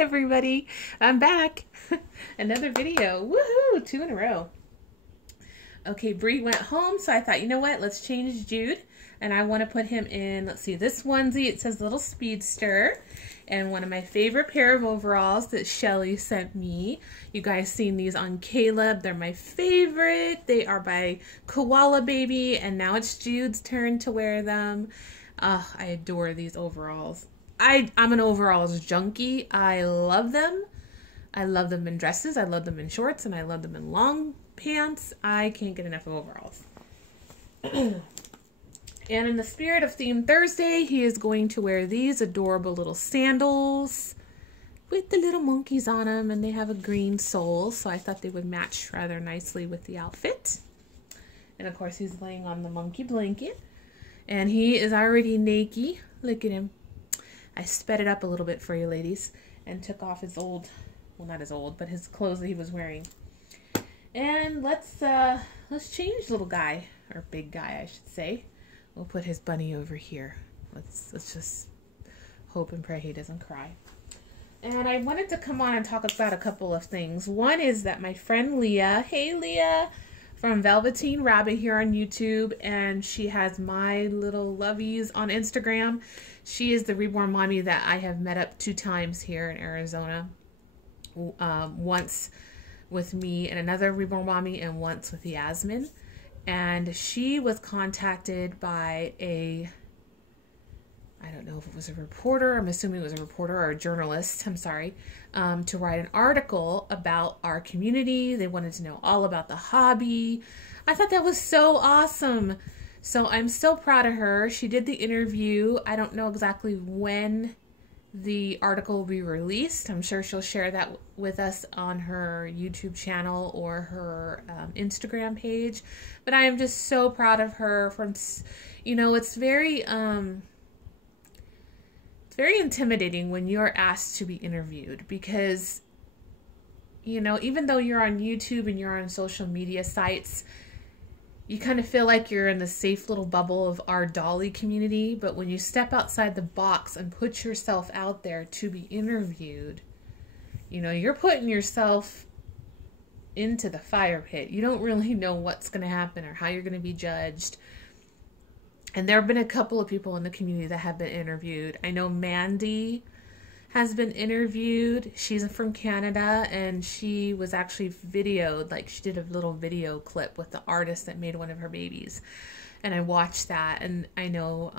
everybody. I'm back. Another video. Woohoo! 2 in a row. Okay, Bree went home, so I thought, you know what? Let's change Jude. And I want to put him in, let's see, this onesie. It says Little Speedster. And one of my favorite pair of overalls that Shelly sent me. You guys seen these on Caleb. They're my favorite. They are by Koala Baby. And now it's Jude's turn to wear them. I adore these overalls. I'm an overalls junkie. I love them. I love them in dresses. I love them in shorts. And I love them in long pants. I can't get enough of overalls. And in the spirit of Theme Thursday, he is going to wear these adorable little sandals with the little monkeys on them, and they have a green sole, so I thought they would match rather nicely with the outfit. And of course, he's laying on the monkey blanket, and he is already naked. Look at him. I sped it up a little bit for you ladies and took off his old, well, not his old, but his clothes that he was wearing. And let's change little guy, or big guy, I should say. We'll put his bunny over here. Let's just hope and pray he doesn't cry. And I wanted to come on and talk about a couple of things. One is that my friend Leah, hey Leah, from Velveteen Rabbit here on YouTube, and she has My Little Lovies on Instagram. She is the Reborn Mommy that I have met up 2 times here in Arizona. Once with me and another Reborn Mommy, and once with Yasmin. And she was contacted by I don't know if it was a reporter, I'm assuming it was a reporter or a journalist, I'm sorry, to write an article about our community. They wanted to know all about the hobby. I thought that was so awesome. So I'm so proud of her. She did the interview. I don't know exactly when the article will be released. I'm sure she'll share that with us on her YouTube channel or her Instagram page. But I am just so proud of her. From, you know, it's very intimidating when you're asked to be interviewed, because, you know, even though you're on YouTube and you're on social media sites, you kind of feel like you're in the safe little bubble of our Dolly community. But when you step outside the box and put yourself out there to be interviewed, you know, you're putting yourself into the fire pit. You don't really know what's going to happen or how you're going to be judged. And there have been a couple of people in the community that have been interviewed. I know Mandy has been interviewed. She's from Canada, and she was actually videoed, like she did a little video clip with the artist that made one of her babies. And I watched that, and I know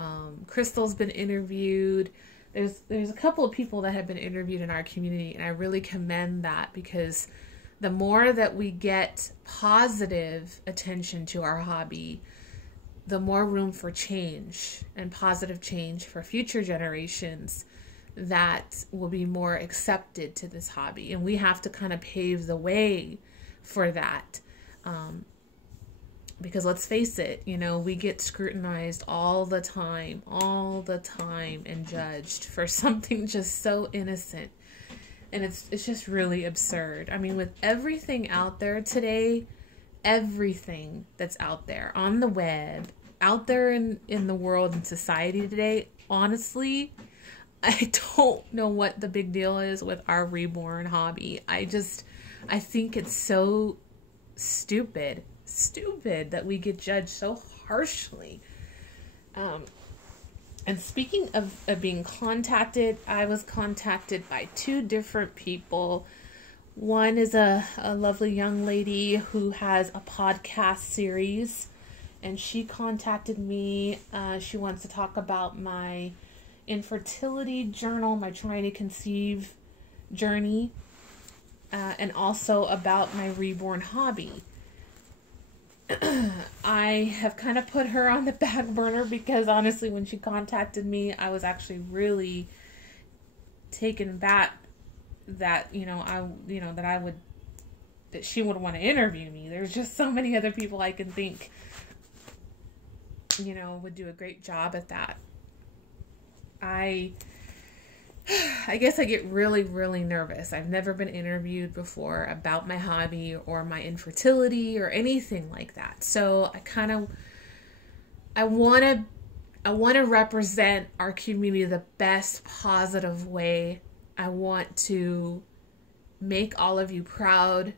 Crystal's been interviewed. There's a couple of people that have been interviewed in our community, and I really commend that, because the more that we get positive attention to our hobby, the more room for change and positive change for future generations that will be more accepted to this hobby. And we have to kind of pave the way for that. Because let's face it, you know, we get scrutinized all the time, and judged for something just so innocent. And it's just really absurd. I mean, with everything out there today, everything that's out there on the web, out there in the world and society today, honestly, I don't know what the big deal is with our Reborn hobby. I think it's so stupid that we get judged so harshly. And speaking of being contacted, I was contacted by 2 different people. One is a lovely young lady who has a podcast series, and she contacted me. She wants to talk about my infertility journal, my trying to conceive journey, and also about my Reborn hobby. I have kind of put her on the back burner because honestly, when she contacted me, I was actually really taken back that, that she would want to interview me. There's just so many other people I can think, would do a great job at that. I guess I get really, really nervous. I've never been interviewed before about my hobby or my infertility or anything like that. So I want to represent our community the best positive way I want to make all of you proud.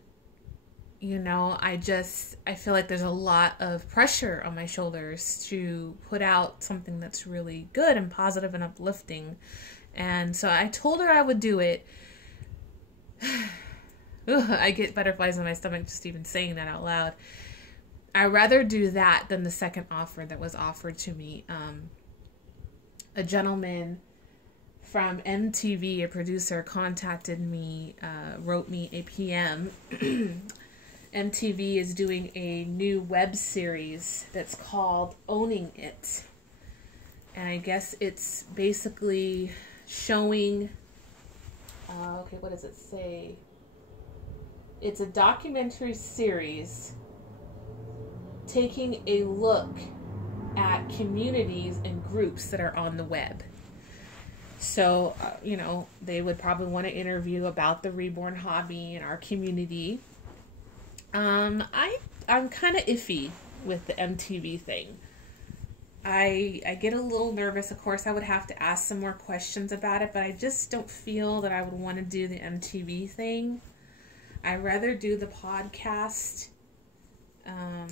You know, I feel like there's a lot of pressure on my shoulders to put out something that's really good and positive and uplifting. And so I told her I would do it. Ugh, I get butterflies in my stomach just even saying that out loud. I'd rather do that than the second offer that was offered to me. A gentleman from MTV, a producer, contacted me, wrote me a PM. MTV is doing a new web series that's called Owning It. And I guess it's basically showing, okay, what does it say? It's a documentary series taking a look at communities and groups that are on the web. So, you know, they would probably want to interview about the Reborn hobby and our community. I'm kind of iffy with the MTV thing. I get a little nervous. Of course, I would have to ask some more questions about it, but I just don't feel that I would want to do the MTV thing. I'd rather do the podcast. I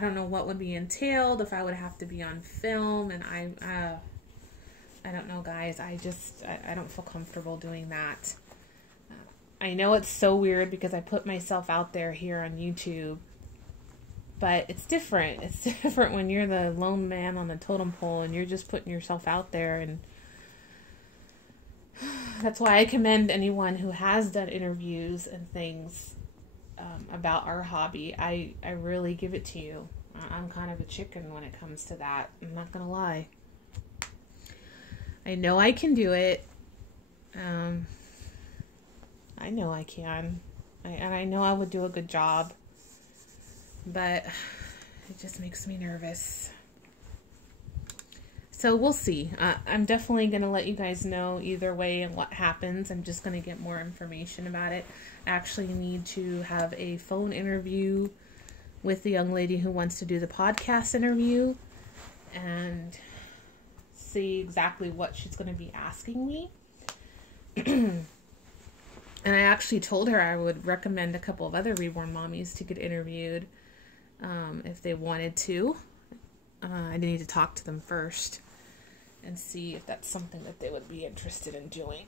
don't know what would be entailed, if I would have to be on film, and I don't know, guys. I don't feel comfortable doing that. I know it's so weird because I put myself out there here on YouTube, but it's different. It's different when you're the lone man on the totem pole and you're just putting yourself out there, and that's why I commend anyone who has done interviews and things about our hobby. I really give it to you. I'm kind of a chicken when it comes to that. I'm not gonna lie. I know I can do it. I know I can. And I know I would do a good job. But it just makes me nervous. So we'll see. I'm definitely going to let you guys know either way and what happens. I'm just going to get more information about it. I actually need to have a phone interview with the young lady who wants to do the podcast interview and see exactly what she's going to be asking me. And I actually told her I would recommend a couple of other Reborn mommies to get interviewed if they wanted to. I need to talk to them first and see if that's something that they would be interested in doing.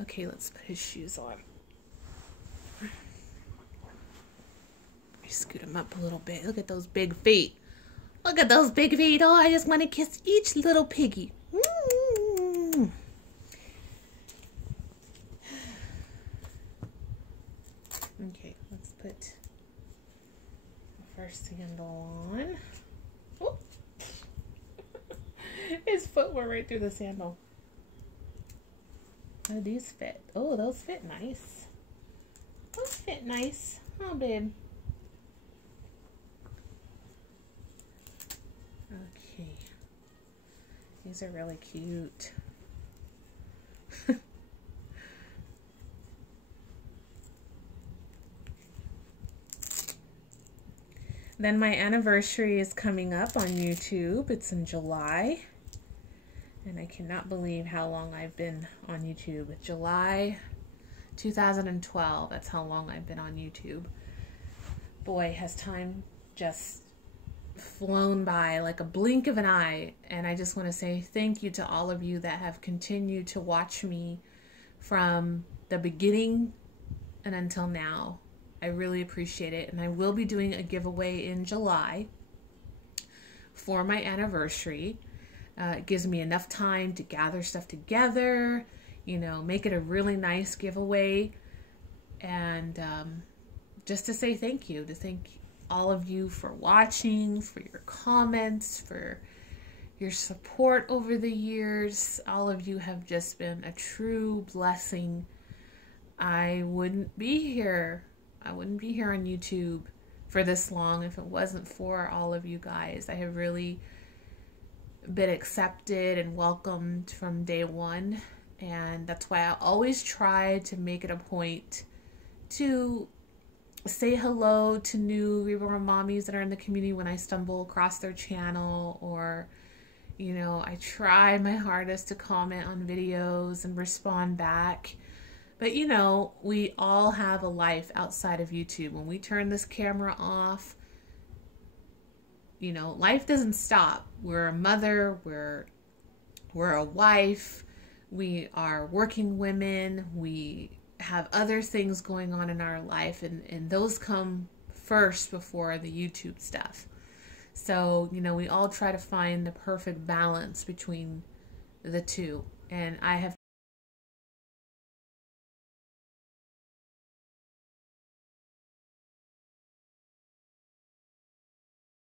Okay, let's put his shoes on. I scoot him up a little bit. Look at those big feet. Look at those big feet. Oh, I just want to kiss each little piggy. Mm. Okay, let's put the first sandal on. Oh. His foot went right through the sandal. How do these fit? Oh, those fit nice. Those fit nice. Oh, babe. Okay. These are really cute. Then my anniversary is coming up on YouTube. It's in July. And I cannot believe how long I've been on YouTube. July 2012. That's how long I've been on YouTube. Boy, has time just flown by like a blink of an eye. And I just want to say thank you to all of you that have continued to watch me from the beginning and until now. I really appreciate it. And I will be doing a giveaway in July for my anniversary. It gives me enough time to gather stuff together, you know, make it a really nice giveaway. And just to say thank you, to thank all of you for watching, for your comments, for your support over the years. All of you have just been a true blessing. I wouldn't be here on YouTube for this long if it wasn't for all of you guys. I have really been accepted and welcomed from day one, and that's why I always try to make it a point to say hello to new Reborn mommies that are in the community when I stumble across their channel, or You know, I try my hardest to comment on videos and respond back. But you know, we all have a life outside of YouTube. When we turn this camera off, you know, life doesn't stop. We're a mother, we're a wife, we are working women, we have other things going on in our life, and those come first before the YouTube stuff. So, you know, we all try to find the perfect balance between the two. And I have